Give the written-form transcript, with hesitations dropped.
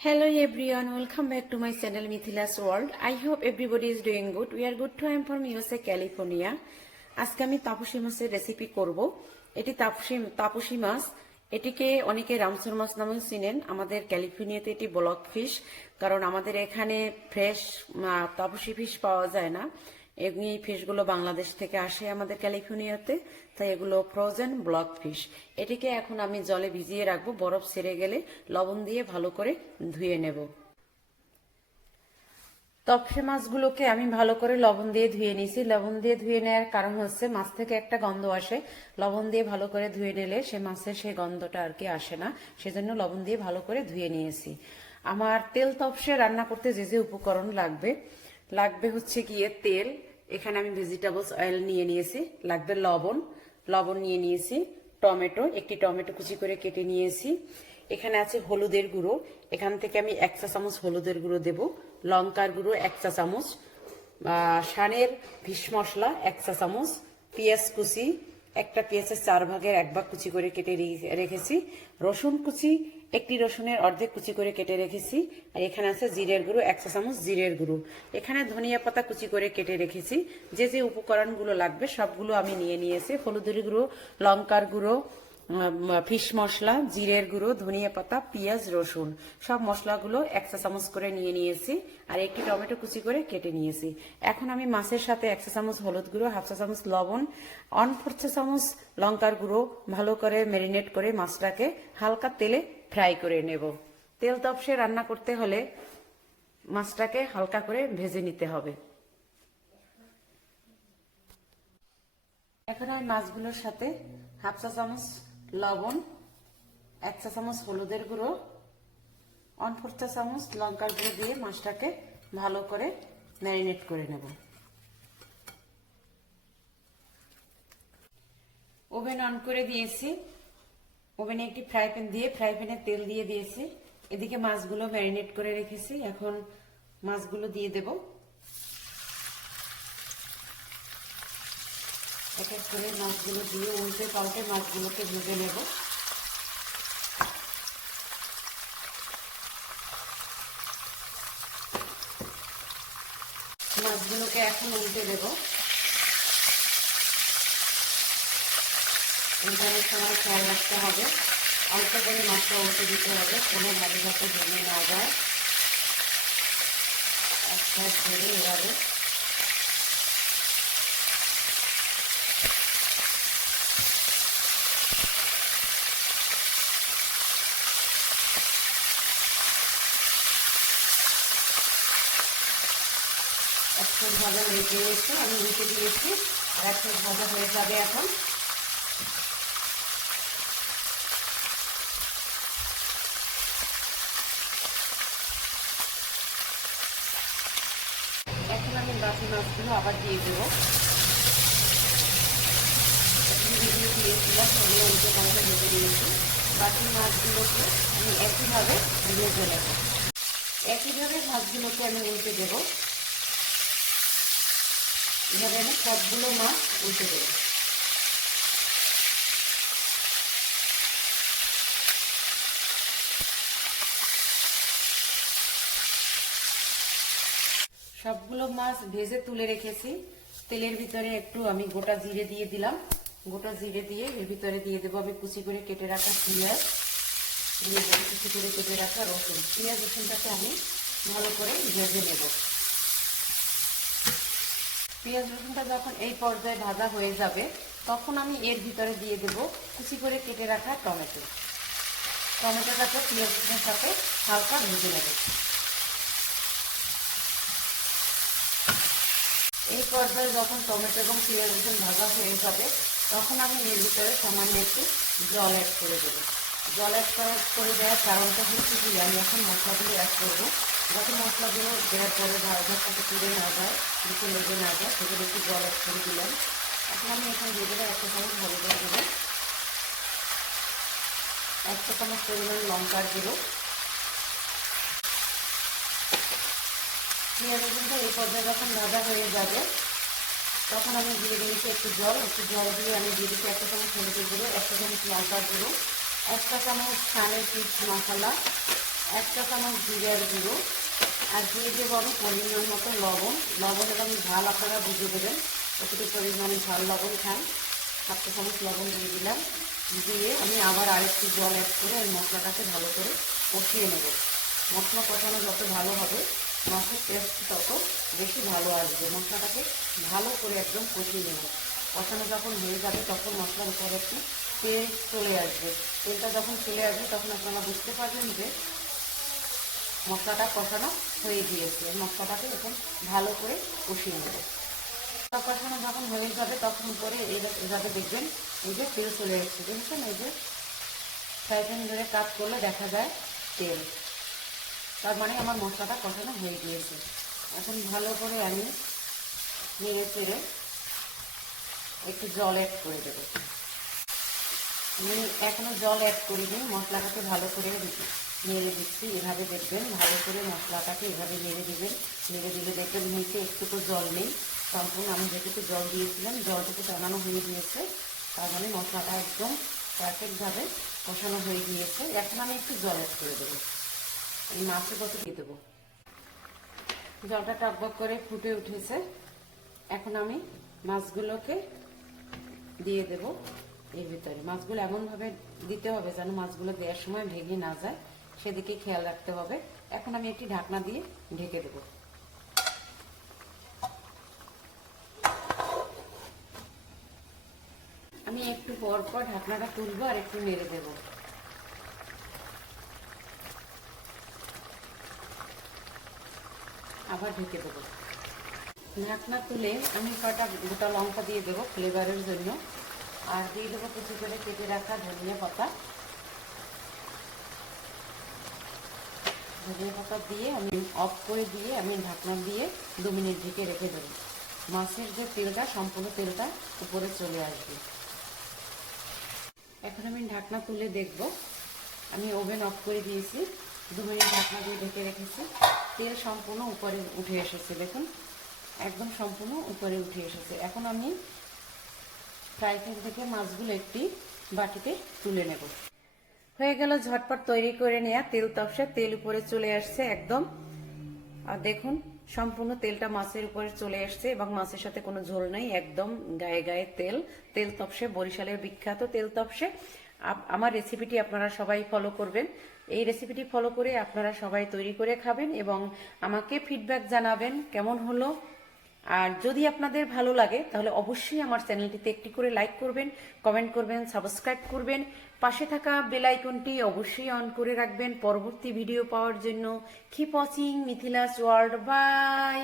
Hello everyone, welcome back to my channel Mithila's World. I hope everybody is doing good. We are good to I am from USA, California. আজকে আমি তাপসী মাছের recipe করব। এটি তাপসী মাছ। এটিকে অনেকে Ramsar মাছ নামেও চিনেন। আমাদের ক্যালিফোর্নিয়াতে এটি ব্লক ফিশ, কারণ আমাদের এখানে ফ্রেশ তাপসী ফিশ পাওয়া যায় না। এই ফিশগুলো বাংলাদেশ থেকে আসে আমাদের ক্যালিফোর্নিয়াতে, তাই এগুলো ফ্রোজেন ব্লক ফিশ। এটিকে এখন আমি জলে ভিজিয়ে রাখবো, বরফ ছেড়ে গেলে লবণ দিয়ে ভালো করে ধুয়ে নেব। তপসে মাছগুলোকে আমি ভালো করে লবণ দিয়ে ধুয়ে নিয়েছি। লবণ দিয়ে ধুয়ে নেওয়ার কারণ হচ্ছে মাছ থেকে একটা গন্ধ আসে, লবণ দিয়ে ভালো করে ধুয়ে নিলে সে মাছের সেই গন্ধটা আর কি আসে না, সেজন্য লবণ দিয়ে ভালো করে ধুয়ে নিয়েছি। আমার তেল তপসে রান্না করতে যে যে উপকরণ লাগবে হচ্ছে গিয়ে তেল। এখানে আমি ভেজিটেবলস অয়েল নিয়ে নিয়েছি। লাগবে লবণ নিয়ে নিয়েছি। টমেটো, একটি টমেটো কুচি করে কেটে নিয়েছি। এখানে আছে হলুদের গুঁড়ো, এখান থেকে আমি 1 চা চামচ হলুদের গুঁড়ো দেব। লঙ্কার গুঁড়ো 1 চা চামচ, সানের ফিশ মশলা 1 চা চামচ, পেঁয়াজ কুচি, একটা পেঁয়াজের 4 ভাগের 1 ভাগ কুচি করে কেটে রেখেছি। রসুন কুচি, একটি রসুনের অর্ধেক কুচি করে কেটে রেখেছি। আর এখানে আছে জিরের গুঁড়ো 1 চা চামচ জিরের গুঁড়ো। এখানে ধনিয়া পাতা কুচি করে কেটে রেখেছি। যে যে উপকরণগুলো লাগবে সবগুলো আমি নিয়ে নিয়েছি। হলুদের গুঁড়ো, লঙ্কার গুঁড়ো, ফিশ মশলা, জিরের গুঁড়ো, ধনিয়া পাতা, পেঁয়াজ, রসুন, সব মশলাগুলো 1 চা চামচ করে নিয়ে নিয়েছি। আর একটি টমেটো কুচি করে কেটে নিয়েছি। এখন আমি মাছের সাথে 1 চা চামচ হলুদ গুঁড়ো, 1/2 চা চামচ লবণ, 1/4 চা চামচ লঙ্কার গুঁড়ো ভালো করে ম্যারিনেট করে মাছটাকে হালকা তেলে ফ্রাই করে নেব। তেল তপসে রান্না করতে হলে মাছটাকে হালকা করে ভেজে নিতে হবে। এখন আমি মাছগুলোর সাথে 1/2 চা চামচ লবণ, 1 চা চামচ হলুদের গুঁড়ো, 1/4 চা চামচ লঙ্কার গুঁড়ো দিয়ে মাছটাকে ভালো করে ম্যারিনেট করে নেব। ওভেন অন করে দিয়েছি। ওভেনে একটি ফ্রাই প্যান দিয়ে ফ্রাই প্যানে তেল দিয়ে দিয়েছি। এদিকে মাছগুলো ম্যারিনেট করে রেখেছি। এখন মাছগুলো দিয়ে দেব। এক এক করে মাছগুলো দিয়ে উল্টে পাল্টে মাছগুলোকে ভেজে নেব। মাছগুলোকে এখন উল্টে দেব। উল্টানোর সময় খেয়াল রাখতে হবে, অল্প করে মাছটা উল্টে দিতে হবে, কোনো ভাবে যাতে ভেঙে না যায়। এক সাইড ধরে এভাবে এক সাইড ভাজা হয়ে গিয়েছে, আমি উল্টে দিয়েছি। আর এক সাইড ভাজা হয়ে যাবে এখন। এখন আমি বাকি মাছগুলো আবার দিয়ে দেবো। যেগুলো দিয়েছিলাম সেগুলো উল্টে পাল্টে ভেজে দিয়েছি। বাকি মাছগুলোকে আমি একইভাবে ভেজে নেব। একইভাবে মাছগুলোকে আমি উল্টে দেবো। এভাবে আমি সবগুলো মাছ উল্টে দেবো। সবগুলো মাছ ভেজে তুলে রেখেছি। তেলের ভিতরে একটু আমি গোটা জিরে দিয়ে দিলাম। গোটা জিরে দিয়ে এর ভিতরে দিয়ে দেবো আমি কুচি করে কেটে রাখা পেঁয়াজ, দিয়ে দেবো কুচি করে কেটে রাখা রসুন। পেঁয়াজ রসুনটাকে আমি ভালো করে ভেজে নেব। পেঁয়াজ রসুনটা যখন এই পর্যায়ে ভাজা হয়ে যাবে তখন আমি এর ভিতরে দিয়ে দেব কুচি করে কেটে রাখা টমেটো। টমেটোটাকে পেঁয়াজ রসুনের সাথে হালকা ভেজে নেব। এই পর্যায়ে যখন টমেটো এবং পেঁয়াজ রসুন ভাজা হয়ে যাবে তখন আমি এর ভিতরে সামান্য একটু জল অ্যাড করে দেবো। জল অ্যাড করে দেওয়ার কারণটা হচ্ছে কি, আমি এখন মশলাগুলো অ্যাড করবো। যাতে মশলাগুলো দেওয়ার পরে ভাজাটাকে তুলে না যায়, নিচে লেগে না যায়, সেগুলো একটু জল অ্যাড করে দিলাম। এখন আমি এখানে দিয়ে দেবো 1 চা চামচ হলুদের গুঁড়ো, 1 চা চামচ পরিমাণ লঙ্কার গুঁড়ো। পেঁয়াজ রসুনটা এই পর্যায়ে যখন ভাজা হয়ে যাবে তখন আমি দিয়ে দিয়েছি একটু জল দিয়ে আমি দিয়ে দিচ্ছি 1 চা চামচ হলুদের গুঁড়ো, 1 চা চামচ লঙ্কার গুঁড়ো, 1 চা চামচ সানের ফিশ মশলা, 1 চা চামচ জিরার গুঁড়ো, আর দিয়ে দেবো আমি পরিমাণ মতো লবণ। লবণ এবং ঝাল আপনারা বুঝে দেবেন, কতটুকু পরিমাণে ঝাল লবণ খান। 1 চা চামচ লবণ দিয়ে দিলাম। দিয়ে আমি আবার আরেকটু জল অ্যাড করে এই মশলাটাকে ভালো করে কষিয়ে নেব। মশলা কষানো যত ভালো হবে মাছের টেস্ট তত বেশি ভালো আসবে। মশলাটাকে ভালো করে একদম কষিয়ে নেব। কষানো যখন হয়ে যাবে তখন মশলার উপরে একটু তেল চলে আসবে। তেলটা যখন চলে আসবে তখন আপনারা বুঝতে পারবেন যে মশলাটা কষানো হয়ে গিয়েছে। মশলাটাকে এখন ভালো করে কষিয়ে নেব। কষানো যখন হয়ে যাবে তখন উপরে এভাবে দেখবেন এই যে তেল চলে এসেছে, দেখেছেন? এই যে ফ্রাই প্যান ধরে কাজ করলে দেখা যায় তেল, তার মানে আমার মশলাটা কষানো হয়ে গিয়েছে। এখন ভালো করে আমি নেড়ে চেড়ে একটু জল অ্যাড করে দেবো। আমি এখনো জল অ্যাড করিনি, মশলাটাকে ভালো করে নেড়ে দিচ্ছি। এভাবে দেখবেন ভালো করে মশলাটাকে এভাবে নেড়ে দেবেন। নেড়ে দিলে দেখবেন নিচে একটুকু জল নেই, সম্পূর্ণ আমি যেটুকু জল দিয়েছিলাম জলটুকু টানানো হয়ে গিয়েছে। তার মানে মশলাটা একদম পারফেক্টভাবে কষানো হয়ে গিয়েছে। এখন আমি একটু জল অ্যাড করে দেবো। এই মাছের কত দিয়ে দেবো। জলটা টকবক করে ফুটে উঠেছে। এখন আমি মাছগুলোকে দিয়ে দেব এর ভিতরে। মাছগুলো এমনভাবে দিতে হবে যেন মাছগুলো দেওয়ার সময় ভেঙে না যায়, সেদিকে খেয়াল রাখতে হবে। এখন আমি একটি ঢাকনা দিয়ে ঢেকে দেব। আমি একটু পর পর ঢাকনাটা তুলবো আর একটু নেড়ে দেব। আবার ঢেকে দেবো। ঢাকনা তুলে আমি কটা গোটা লঙ্কা দিয়ে দেবো ফ্লেভারের জন্য, আর দিয়ে দেবো কিছু করে কেটে রাখা ধনিয়া পাতা। ধনিয়া পাতা দিয়ে আমি অফ করে দিয়ে আমি ঢাকনা দিয়ে 2 মিনিট ঢেকে রেখে দেবো। মাছের যে তেলটা সম্পূর্ণ তেলটা উপরে চলে আসবে। এখন আমি ঢাকনা তুলে দেখব। আমি ওভেন অফ করে দিয়েছি, 2 মিনিট ঢাকনা দিয়ে ঢেকে রেখেছি। তেল সম্পূর্ণ উপরে উঠে এসেছে, দেখুন একদম সম্পূর্ণ উপরে উঠে এসেছে। এখন আমি ফ্রাই প্যান থেকে মাছগুলো একটি বাটিতে তুলে নেব। হয়ে গেল ঝটপট তৈরি করে নেওয়া তেল তপসা। তেল উপরে চলে আসছে একদম, আর দেখুন সম্পূর্ণ তেলটা মাছের উপরে চলে আসছে এবং মাছের সাথে কোনো ঝোল নাই, একদম গায়ে গায়ে তেল। তেল তপসে, বরিশালের বিখ্যাত তেল তপসে। আমার রেসিপিটি আপনারা সবাই ফলো করবেন। এই রেসিপিটি ফলো করে আপনারা সবাই তৈরি করে খাবেন এবং আমাকে ফিডব্যাক জানাবেন কেমন হলো। আর যদি আপনাদের ভালো লাগে তাহলে অবশ্যই আমার চ্যানেলটিতে একটি করে লাইক করবেন, কমেন্ট করবেন, সাবস্ক্রাইব করবেন। পাশে থাকা বেল আইকনটি অবশ্যই অন করে রাখবেন পরবর্তী ভিডিও পাওয়ার জন্য। Keep watching Mithila's world. By.